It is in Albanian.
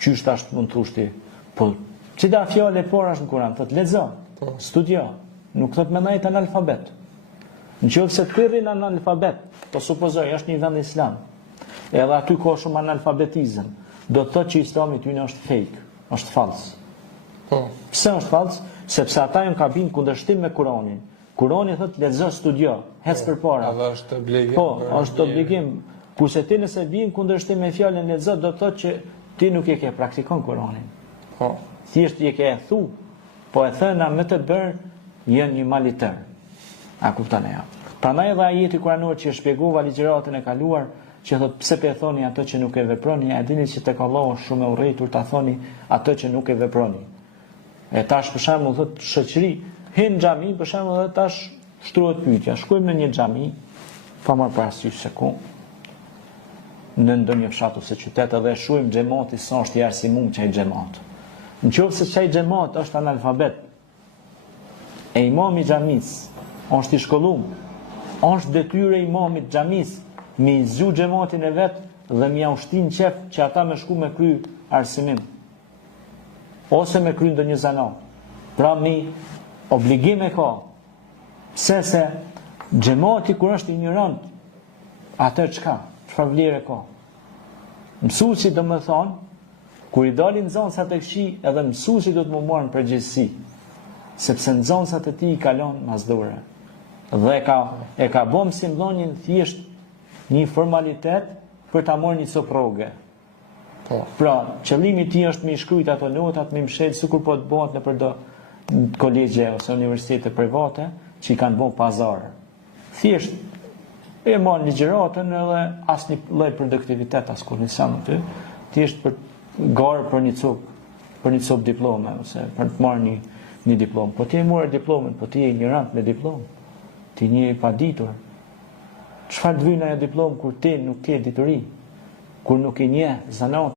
qysh tash mund të thosh ti, po çfarë fjalë por është në Kur'an, thotë lexo, studio, nuk thotë më ndaj analfabet. Nëse të rrin analfabet, po supozoj është një vend islam, edhe aty ka shumë analfabetizëm, do të thotë që Islami ty është fake, është fals. Pse është fals? Sepse ata janë kabinë kundërshtim me Kur'anin. Kur'ani thotë lexo, studio, hec përpara. Edhe është obligim. Po, është obligim. Kurse ti nëse vjen kundërshtim me fjalën lexo, do të thotë që ti nuk e ke praktikon Kur'anin. Po. Thjesht je ke e thu, po e thëna me të bërë janë një malitër. A kupton e ja. Prandaj edhe ajeti kuranor që shpjegova ligjëratën e kaluar, që thot pse pe thoni atë që nuk e veproni, e dini që tek Allahu është shumë e urrëtur ta thoni atë që nuk e veproni. E tash për shembull thot shoqëri, hin në xhami, për shembull edhe tash shtrohet pyetja, shkojmë në një xhami, pa marrë parasysh se ku në ndonjë fshat ose qytet edhe shohim xhamati sa është i arsimum çaj xhamat. Nëse çaj xhamat është analfabet, e imami i xhamis është i shkolluar, është detyrë e imamit xhamis me i zgju xhamatin e vet dhe me ia ushtin qef që ata me shku me kry arsimim ose me kry ndonjë zanat. Pra mi obligim e ka. Pse se xhamati kur është ignorant, atë çka? Çfarë vlerë ka? Mësuesi do më thonë, kur i dalin nxënësat e këqij, edhe mësuesi do të më marrë në përgjegjësi, sepse nxënësat e tij i kalon masdore. Dhe e ka bëm si mdhënien thjesht një formalitet për ta marrë një soproge. Pra, qëllimi i tij është me shkruajt ato notat, me mshël sikur po të bëhet në përdo kolegje ose universitete private që i kanë bën pazar. Thjesht e marrë ligjëratën edhe asnjë lloj produktivitet as kur nisam aty, thjesht për garë për një cop diplome ose për të marrë një diplomë. Po ti e morë diplomën, po ti je ignorant me diplomë. Ti një paditur. Çfarë të vjen ajo diplomë kur ti nuk ke dituri? Kur nuk e njeh zanat?